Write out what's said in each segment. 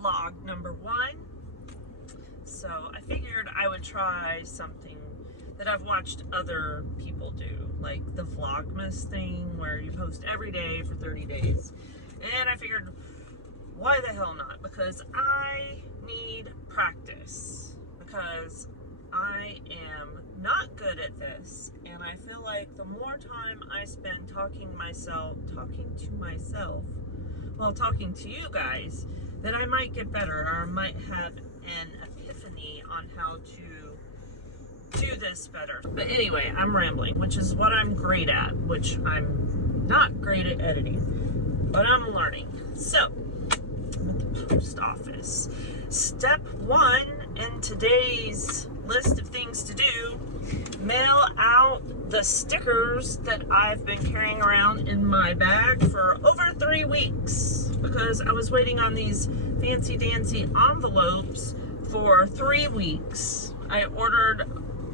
vlog number 1. So I figured I would try something that I've watched other people do, like the VlogMess thing where you post every day for 30 days. And I figured, why the hell not? Because I need practice. Because I am not good at this, and I feel like the more time I spend talking to myself, well, talking to you guys, that I might get better, or I might have an epiphany on how to do this better. But anyway, I'm rambling, which is what I'm great at, which I'm not great at editing, but I'm learning. So, I'm at the post office. Step 1 in today's list of things to do: mail out the stickers that I've been carrying around in my bag for over 3 weeks, because I was waiting on these fancy dancy envelopes for 3 weeks. I ordered,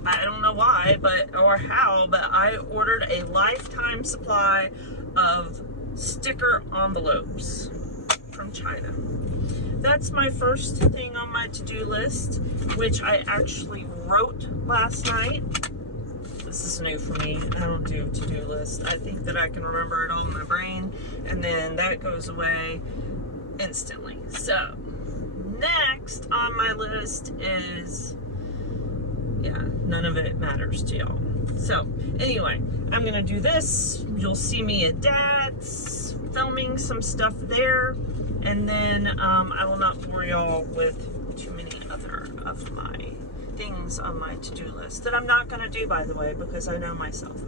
I don't know why, or how, but I ordered a lifetime supply of sticker envelopes from China. That's my first thing on my to-do list, which I actually wrote last night. This is new for me. I don't do to-do lists. I think that I can remember it all in my brain, and then that goes away instantly. So, next on my list is, yeah, none of it matters to y'all. So, anyway, I'm gonna do this. You'll see me at Dad's, filming some stuff there. And then I will not bore y'all with too many other of my things on my to-do list that I'm not going to do, by the way, because I know myself.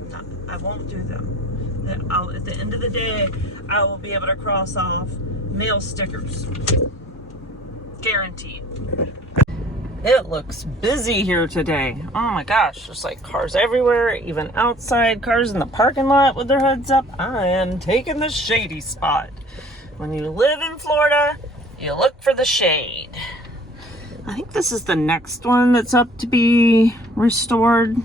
I won't do them. At the end of the day, I will be able to cross off mail stickers. Guaranteed. It looks busy here today. Oh my gosh, there's like cars everywhere, even outside, cars in the parking lot with their hoods up. I am taking the shady spot. When you live in Florida, you look for the shade. I think this is the next one that's up to be restored,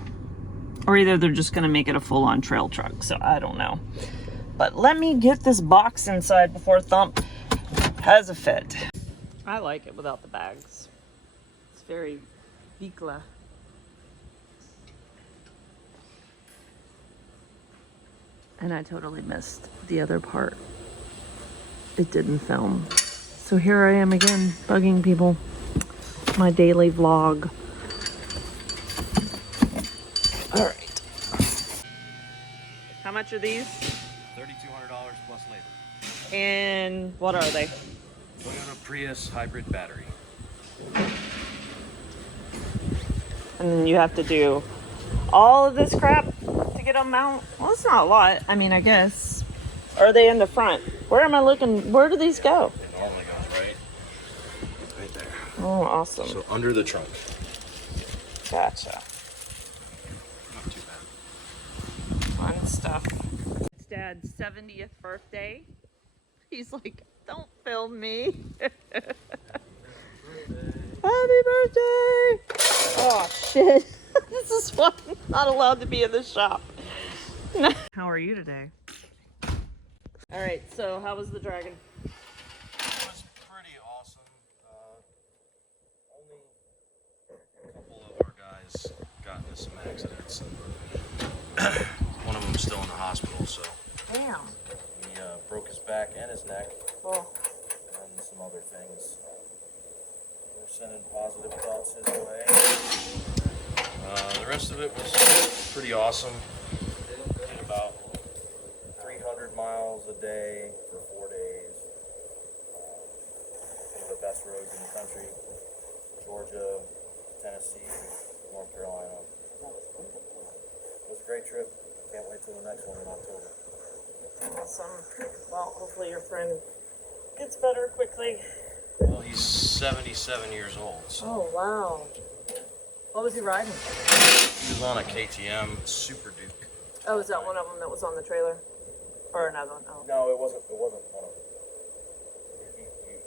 or either they're just going to make it a full-on trail truck, so I don't know. But let me get this box inside before Thump has a fit. I like it without the bags. It's very Vikla. And I totally missed the other part. It didn't film. So here I am again, bugging people. My daily vlog. All right. How much are these? $3,200 plus labor. And what are they? Toyota Prius hybrid battery. And then you have to do all of this crap to get them out? Well, it's not a lot. I mean, I guess. Are they in the front? Where am I looking? Where do these go? It normally goes right there. Oh, awesome. So under the trunk. Gotcha. Not too bad. Fun stuff. It's Dad's 70th birthday. He's like, don't film me. Happy birthday! Oh, shit. This is why I'm not allowed to be in the shop. How are you today? All right, so how was the dragon? It was pretty awesome. Only a couple of our guys got into some accidents, and one of them is still in the hospital, so. Damn. He broke his back and his neck, Oh. and some other things. We're sending positive thoughts his way. The rest of it was pretty awesome. Did about 300 miles a day for 4 days. One of the best roads in the country. Georgia, Tennessee, North Carolina. It was a great trip. Can't wait till the next one in October. Awesome. Well, hopefully your friend gets better quickly. Well, he's 77 years old. So. Oh, wow. What was he riding? He was on a KTM Super Duke. Oh, is that one of them that was on the trailer? Or another one? Oh. No, it wasn't one of them.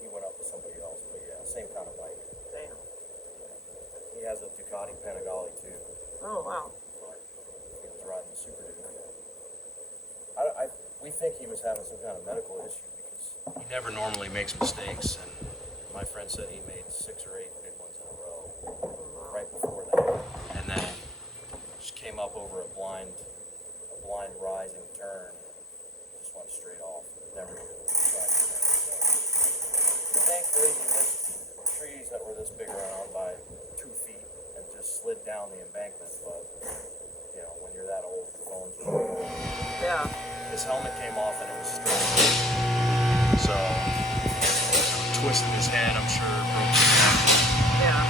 He went up with somebody else, but yeah, same kind of bike. Damn. He has a Ducati Panigale too. Oh, wow. But he was riding the Super Duke. We think he was having some kind of medical issue because he never normally makes mistakes, and my friend said he made 6 or 8 big ones in a row right before that, and then just came up over a blind rising turn, just went straight off. Never even tried to turn. So thankfully, he missed trees that were this big around by 2 feet and just slid down the embankment. But you know, when you're that old, your bones are. Yeah. His helmet came off and it was still. So twisted his head, I'm sure, broke his neck. Yeah.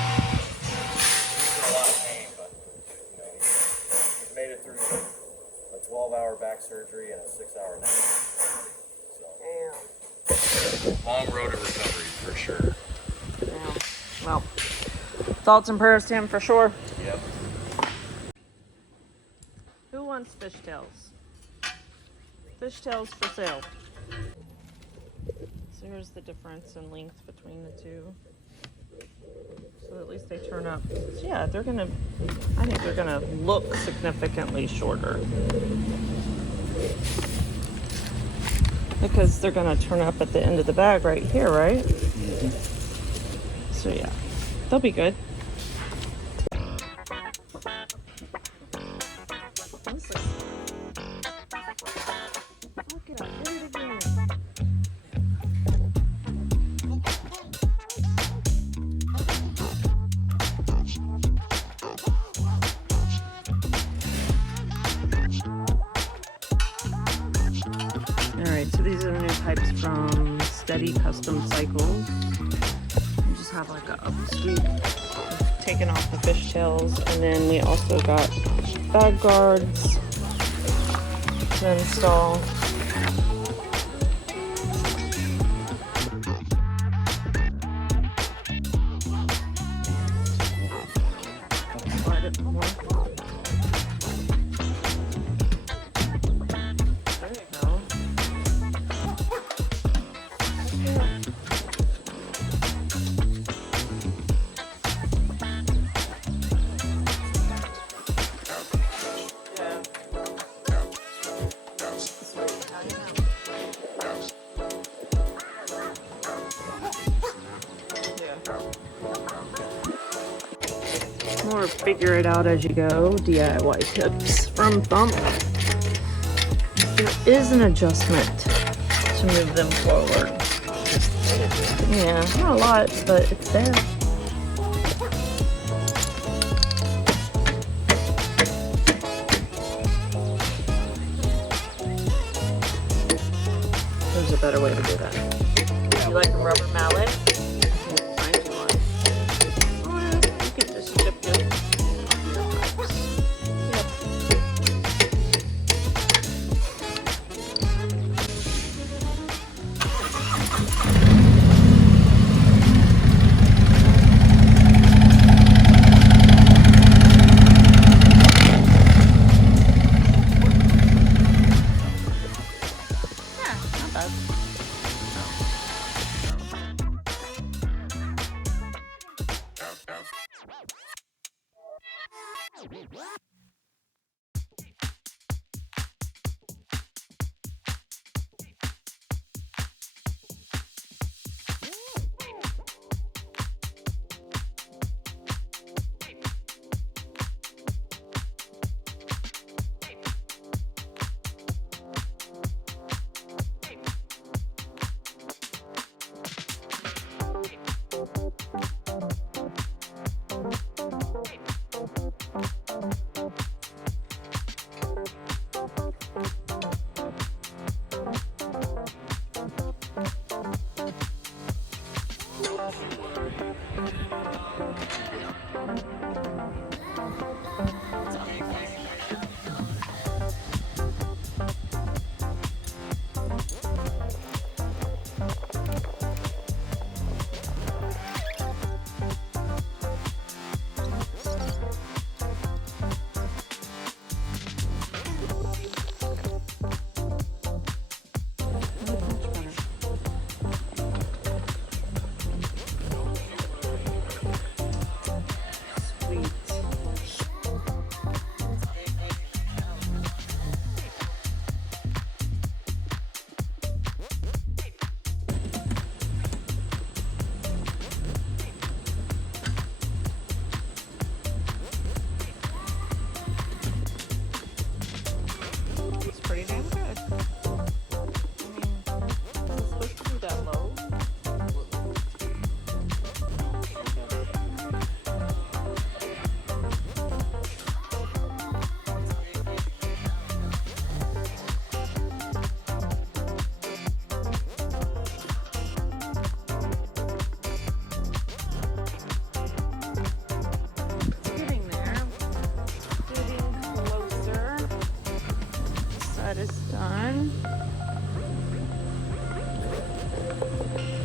He's in a lot of pain, but you know, he's made it through a 12-hour back surgery and a 6-hour neck. So Damn. long road to recovery for sure. Yeah. Well, thoughts and prayers to him for sure. Yep. Who wants fishtails? Fishtails for sale. So here's the difference in length between the two. So at least they turn up. So yeah, I think they're gonna look significantly shorter. Because they're gonna turn up at the end of the bag right here, right? Mm-hmm. So yeah, they'll be good. Alright, so these are the new types from Steady Custom Cycles. You just have like a sweep taking off the fishtails, and then we also got bag guards to install. Slide it more. There you go. More figure it out as you go DIY tips from Thump. There is an adjustment to move them forward. Yeah, not a lot, but it's there. There's a better way to do that. You like a rubber mallet? Find you one. Oh, yeah, you could just chip your pipes. Yep. Yeah, not bad.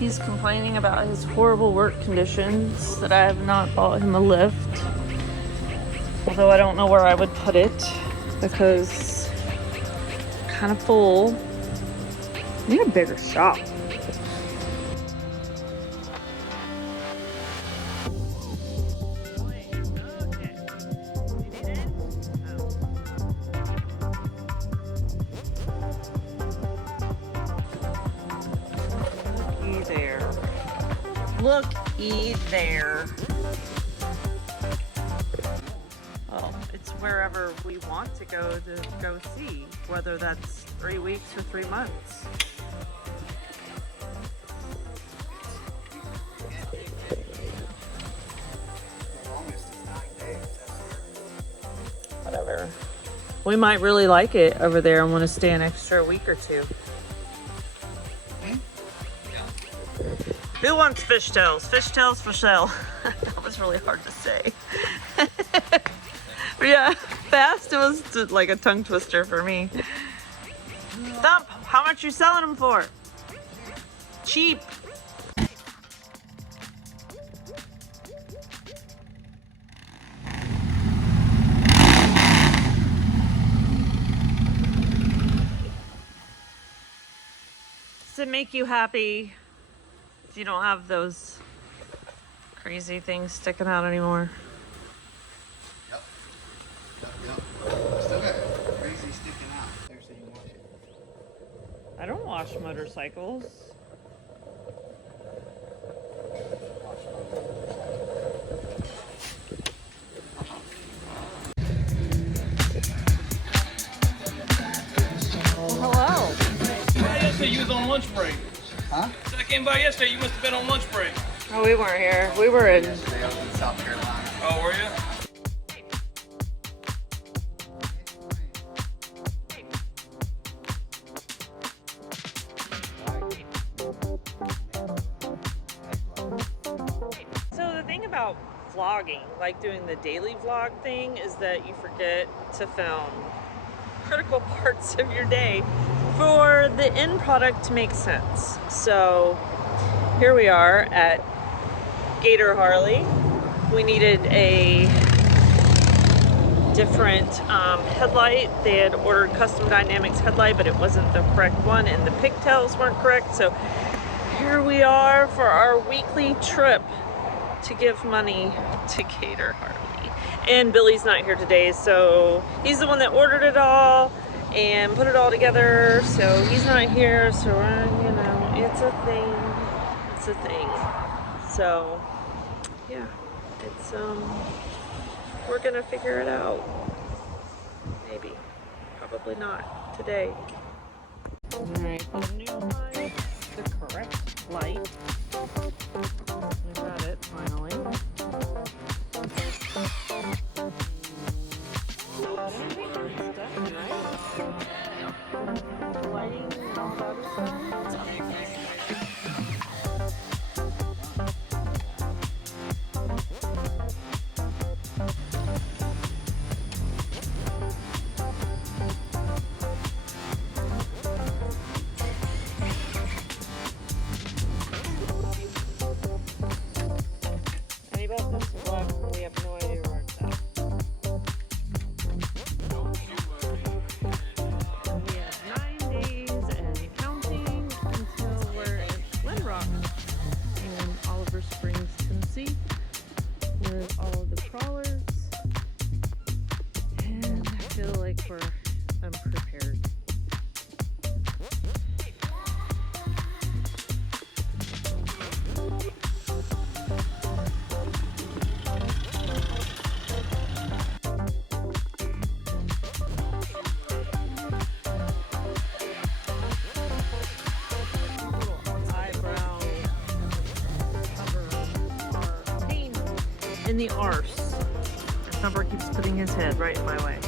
he's complaining about his horrible work conditions that I have not bought him a lift. Although I don't know where I would put it because I'm kind of full. I need a bigger shop. Looky there. Well, it's wherever we want to go see, whether that's 3 weeks or 3 months. Whatever. We might really like it over there and want to stay an extra week or 2. Who wants fishtails? Fishtails for sale. That was really hard to say. Yeah, fast, it was like a tongue twister for me. Thump, how much you selling them for? Cheap. Does it make you happy if you don't have those crazy things sticking out anymore? Yep. Still got crazy sticking out. There, so you can wash it. I don't wash motorcycles. Hello. Yesterday you was on lunch break. Huh? So I came by yesterday, you must have been on lunch break. Oh, we weren't here. We were in. Yesterday I was in South Carolina. Oh, were you? So the thing about vlogging, like doing the daily vlog thing, is that you forget to film critical parts of your day for the end product to make sense. So here we are at Gator Harley. We needed a different headlight. They had ordered Custom Dynamics headlight, but it wasn't the correct one and the pigtails weren't correct. So here we are for our weekly trip to give money to Gator Harley. And Billy's not here today, so he's the one that ordered it all and put it all together, so he's not here, so you know, it's a thing. So yeah, it's we're gonna figure it out. Maybe, probably not today. All right, the new light, the correct light. We got it finally. Lighting and all that stuff. Any about this vlog, we have no idea where it's at. We have 9 days and counting until we're in Glen Rock in Oliver Springs, Tennessee, with all of the crawlers. And I feel like we're unprepared. In the arse. Thumper keeps putting his head right in my way.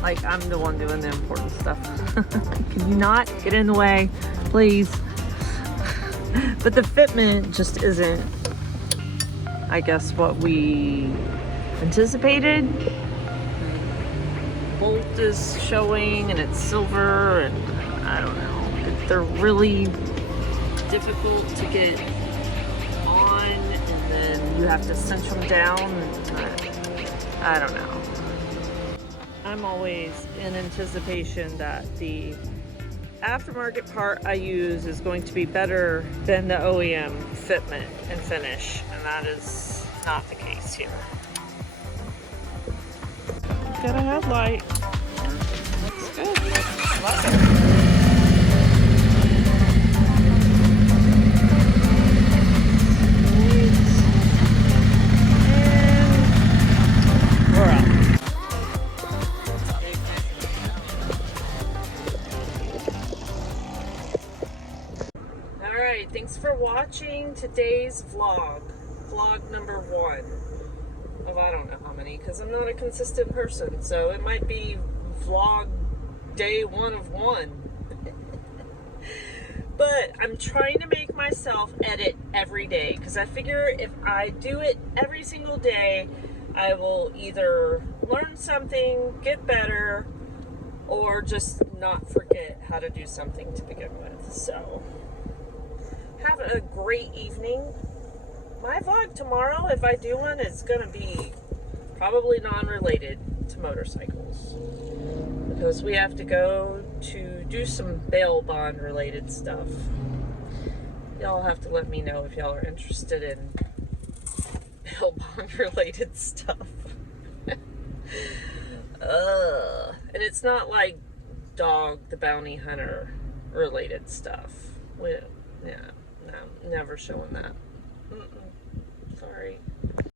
Like I'm the one doing the important stuff. Can you not get in the way, please? But the fitment just isn't, I guess, what we anticipated. Bolt is showing and it's silver and I don't know. They're really difficult to get you have to cinch them down. I don't know. I'm always in anticipation that the aftermarket part I use is going to be better than the OEM fitment and finish, and that is not the case here. Got a headlight. Looks good. Love it. And we're up. Alright, thanks for watching today's vlog. Vlog number 1 of I don't know how many, because I'm not a consistent person, so it might be vlog day 1 of 1. But I'm trying to make myself edit every day, because I figure if I do it every single day, I will either learn something, get better, or just not forget how to do something to begin with. So have a great evening. My vlog tomorrow, if I do one, is going to be probably non-related to motorcycles, because we have to go to do some bail bond related stuff. Y'all have to let me know if y'all are interested in bail bond related stuff. And it's not like Dog the Bounty Hunter related stuff. Yeah, no, never showing that. Sorry.